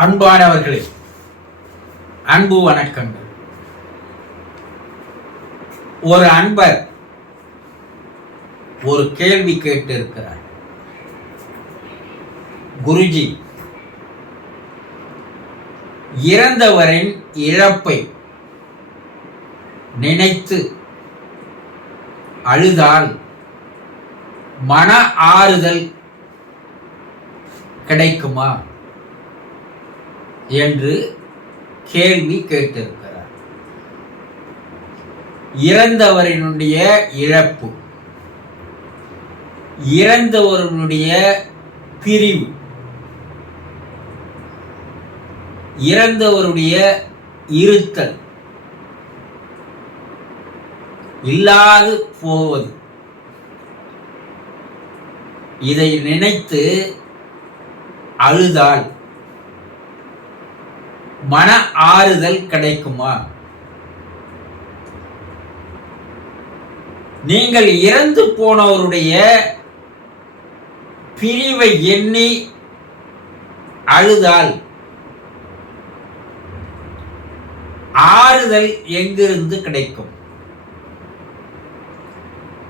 அன்பானவர்களே அன்பு வணக்கங்கள். ஒரு அன்பர் ஒரு கேள்வி கேட்டு இருக்கிறார் குருஜி இறந்தவரின் இழப்பை நினைத்து அழுதால் மன ஆறுதல் கிடைக்குமா? என்று கேள்வி கேட்டிருக்கிறார். இறந்தவரினுடைய இழப்பு. இறந்தவர்களுடைய பிரிவு. இறந்தவருடைய இருத்தல். இல்லாது போவது. இதை நினைத்து அழுதால். மன ஆறுதல் கிடைக்குமா? நீங்கள் இறந்து போனவருடைய பிரிவை எண்ணி அழுதால் ஆறுதல் எங்கிருந்து கிடைக்கும்?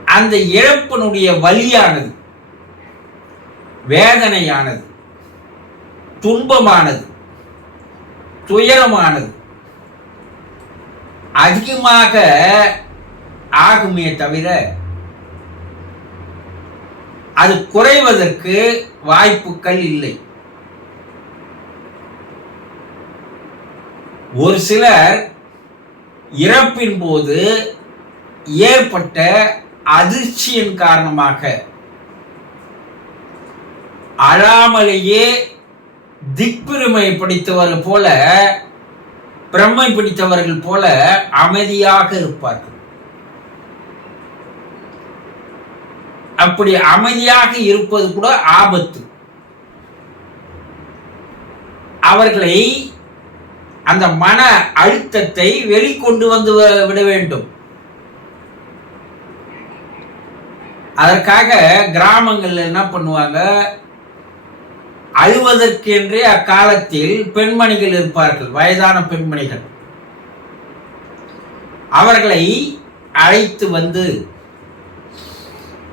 அந்த இழப்பினுடைய வலியானது வேதனையானது துன்பமானது துயரமானது. அதிகமாக ஆகுமே தவிர அது குறைவதற்கு வாய்ப்புகள் இல்லை. ஒரு சிலர் இறப்பின் போது ஏற்பட்ட அதிர்ச்சியின் காரணமாக அழாமலேயே திக்பெருமை பிடித்தவர்கள் போல பிரம்மை பிடித்தவர்கள் போல அமைதியாக இருப்பார்கள். அப்படி அமைதியாக இருப்பது கூட ஆபத்து. அவர்களை அந்த மன அழுத்தத்தை வெளிக்கொண்டு வந்து வ- விட வேண்டும். அதற்காக கிராமங்கள்ல என்ன பண்ணுவாங்க? அழுவதற்கென்றே அக்காலத்தில் பெண்மணிகள் இருப்பார்கள் வயதான பெண்மணிகள். அவர்களை அழைத்து வந்து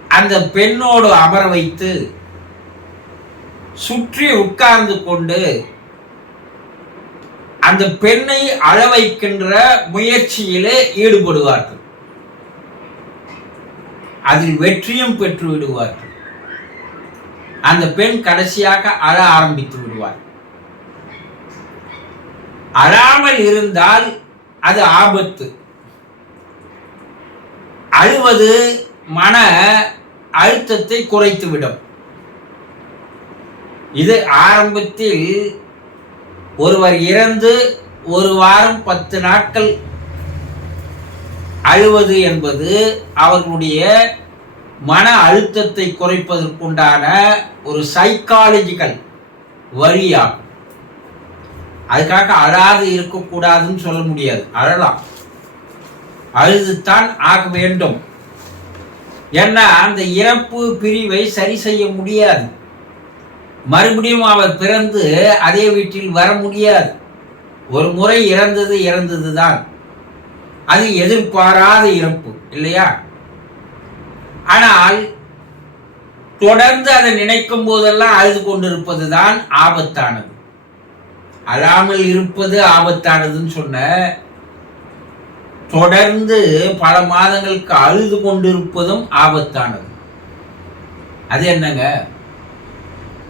அந்த பெண்ணோடு அமர வைத்து சுற்றி உட்கார்ந்து கொண்டு அந்த பெண்ணை அழ வைக்கின்ற முயற்சியிலே ஈடுபடுவார்கள். அதில் வெற்றியும் பெற்று விடுவார்கள். அந்த பெண் கடைசியாக அழ ஆரம்பித்து விடுவார். அழாமல் இருந்தால் அது ஆபத்து. அழுவது மன அழுத்தத்தை குறைத்துவிடும். இது ஆரம்பத்தில் ஒருவர் இறந்து ஒரு வாரம் பத்து நாட்கள் அழுவது என்பது அவர்களுடைய மன அழுத்தத்தை குறைப்பதற்குண்டான ஒரு சைக்காலஜிக்கல் வழியாகும். அதுக்காக அழாது இருக்கக்கூடாதுன்னு சொல்ல முடியாது. அழலாம். அழுதுத்தான் ஆக வேண்டும். ஏன்னா அந்த இறப்பு பிரிவை சரி செய்ய முடியாது. மறுபடியும் அவர் பிறந்து அதே வீட்டில் வர முடியாது. ஒரு முறை இறந்தது இறந்தது தான் அது எதிர்பாராத இறப்பு இல்லையா? ஆனால் தொடர்ந்து அதை நினைக்கும் போதெல்லாம் அழுது கொண்டிருப்பது தான் ஆபத்தானது. அழாமல் இருப்பது ஆபத்தானதுன்னு சொன்ன தொடர்ந்து பல மாதங்களுக்கு அழுது கொண்டிருப்பதும் ஆபத்தானது. அது என்னங்க?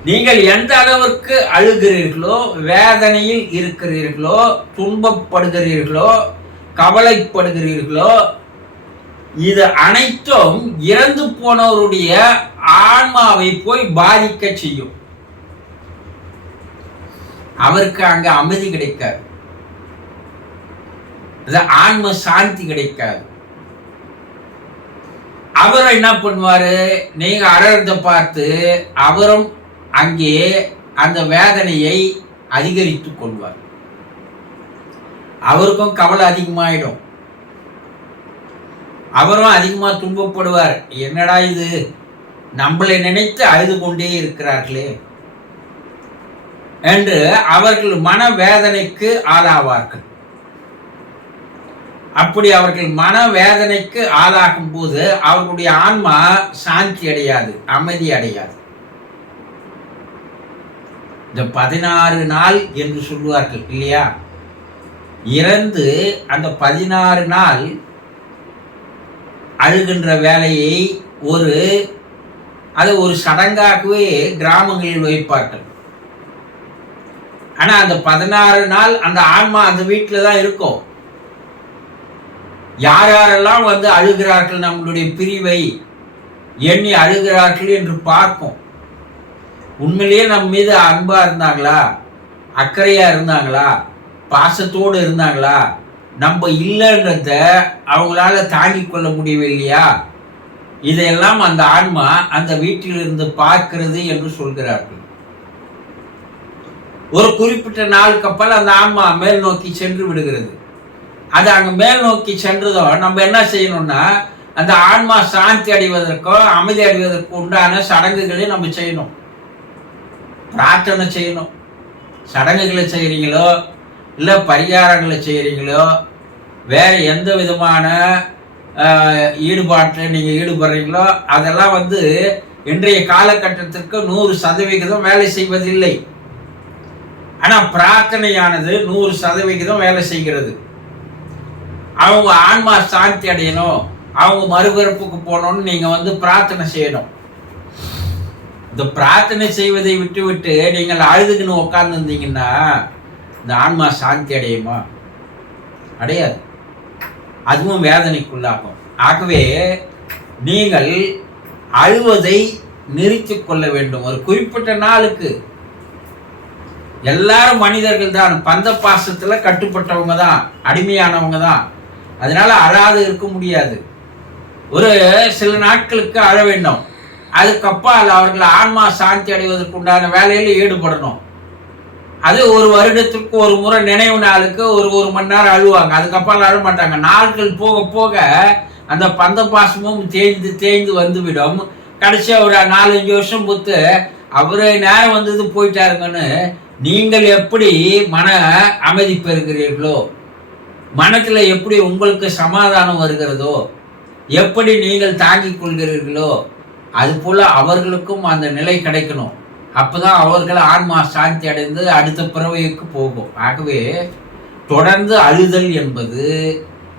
நீங்கள் எந்த அளவிற்கு அழுகிறீர்களோ வேதனையில் இருக்கிறீர்களோ துன்பப்படுகிறீர்களோ கவலைப்படுகிறீர்களோ இது அனைத்தும் இறந்து போனவருடைய ஆன்மாவை போய் பாதிக்க செய்யும். அவருக்கு அங்க அமைதி கிடைக்காது. ஆன்ம சாந்தி கிடைக்காது. அவர் என்ன பண்ணுவாரு? நீங்க அழறத பார்த்து அவரும் அங்கே அந்த வேதனையை அதிகரித்துக் கொள்வார். அவருக்கும் கவலை அதிகமாயிடும். அவரும் அதிகமா துன்பப்படுவார். என்னடா இது? நம்மளை நினைத்து அழுது கொண்டே இருக்கிறார்களே. என்று அவர்கள் மனவேதனைக்கு ஆளாவார்கள். அப்படி அவர்கள் மனவேதனைக்கு ஆளாகும் போது அவர்களுடைய ஆன்மா சாந்தி அடையாது அமைதி அடையாது. இந்த பதினாறு நாள் என்று சொல்லுவார்கள் இல்லையா? இறந்து அந்த பதினாறு நாள் அழுகின்ற வேலையை ஒரு அது ஒரு சடங்காகவே கிராமங்களில் வைப்பார்கள். ஆனால் அந்த பதினாறு நாள் அந்த ஆன்மா அந்த வீட்டில் தான் இருக்கும். யார் யாரெல்லாம் வந்து அழுகிறார்கள் நம்மளுடைய பிரிவை எண்ணி அழுகிறார்கள் என்று பார்க்கும் உண்மையிலேயே நம் மீது அன்பாக இருந்தாங்களா? அக்கறையாக இருந்தாங்களா? பாசத்தோடு இருந்தாங்களா? நம்ம இல்லைன்றத அவங்களால தாங்கிக் கொள்ள முடியவில்லையா இதையெல்லாம் அந்த ஆன்மா அந்த வீட்டிலிருந்து பார்க்கிறது என்று சொல்கிறார்கள். ஒரு குறிப்பிட்ட நாளுக்கு அப்பால் அந்த ஆன்மா மேல் நோக்கி சென்று விடுகிறது. அது அங்கே மேல் நோக்கி சென்றதோ நம்ம என்ன செய்யணும்னா அந்த ஆன்மா சாந்தி அடைவதற்கோ அமைதி அடைவதற்கோ உண்டான சடங்குகளை நம்ம செய்யணும். பிரார்த்தனை செய்யணும். சடங்குகளை செய்கிறீங்களோ இல்லை பரிகாரங்களை செய்கிறீங்களோ வேறு எந்த விதமான ஈடுபாட்டில் நீங்கள் ஈடுபடுறீங்களோ அதெல்லாம் வந்து இன்றைய காலகட்டத்திற்கு நூறு சதவிகிதம் வேலை செய்வதில்லை. ஆனால் பிரார்த்தனையானது நூறு சதவிகிதம் வேலை செய்கிறது. அவங்க ஆன்மா சாந்தி அடையணும். அவங்க மறுபிறப்புக்கு போகணும்னு நீங்கள் வந்து பிரார்த்தனை செய்யணும். இந்த பிரார்த்தனை செய்வதை விட்டு விட்டு நீங்கள் அழுதுக்குன்னு உட்கார்ந்துருந்தீங்கன்னா இந்த ஆன்மா சாந்தி அடையுமா? அடையாது. அதுவும் வேதனைக்குள்ளாகும். ஆகவே நீங்கள் அழுவதை நிறுத்தி கொள்ள வேண்டும். ஒரு குறிப்பிட்ட நாளுக்கு. எல்லாரும் மனிதர்கள் தான். பந்த பாசத்தில் கட்டுப்பட்டவங்க தான். அடிமையானவங்க தான். அதனால அழாது இருக்க முடியாது. ஒரு சில நாட்களுக்கு அழ வேண்டும். அதுக்கப்பால் அவர்கள் ஆன்மா சாந்தி அடைவதற்குண்டான வேலையில் ஈடுபடணும். அது ஒரு வருடத்திற்கு ஒரு முறை நினைவு நாளுக்கு ஒரு ஒரு மணி நேரம் அழுவாங்க. அதுக்கப்புறம் அழ மாட்டாங்க. நாட்கள் போக போக அந்த பந்த பாசமும் தேய்ந்து தேய்ந்து வந்துவிடும். கடைசியாக ஒரு நாலஞ்சு வருஷம் பொத்து அவரு நேரம் வந்தது போயிட்டாருங்கன்னு நீங்கள் எப்படி மன அமைதி பெறுகிறீர்களோ மனத்தில் எப்படி உங்களுக்கு சமாதானம் வருகிறதோ எப்படி நீங்கள் தாங்கிக் கொள்கிறீர்களோ அதுபோல் அவர்களுக்கும் அந்த நிலை கிடைக்கணும். அப்போதான் அவர்கள் ஆன்மா சாந்தி அடைந்து அடுத்த பிறவைக்கு போகும். ஆகவே தொடர்ந்து அழுதல் என்பது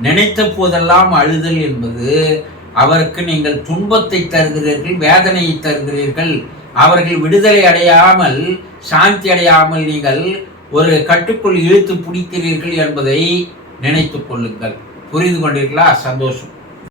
நினைத்த போதெல்லாம் அழுதல் என்பது அவருக்கு நீங்கள் துன்பத்தை தருகிறீர்கள் வேதனையை தருகிறீர்கள் அவர்கள் விடுதலை அடையாமல் சாந்தி அடையாமல் நீங்கள் ஒரு கட்டுக்குள் இழுத்து பிடிக்கிறீர்கள் என்பதை நினைத்து கொள்ளுங்கள். புரிந்து கொண்டீர்களா? சந்தோஷம்.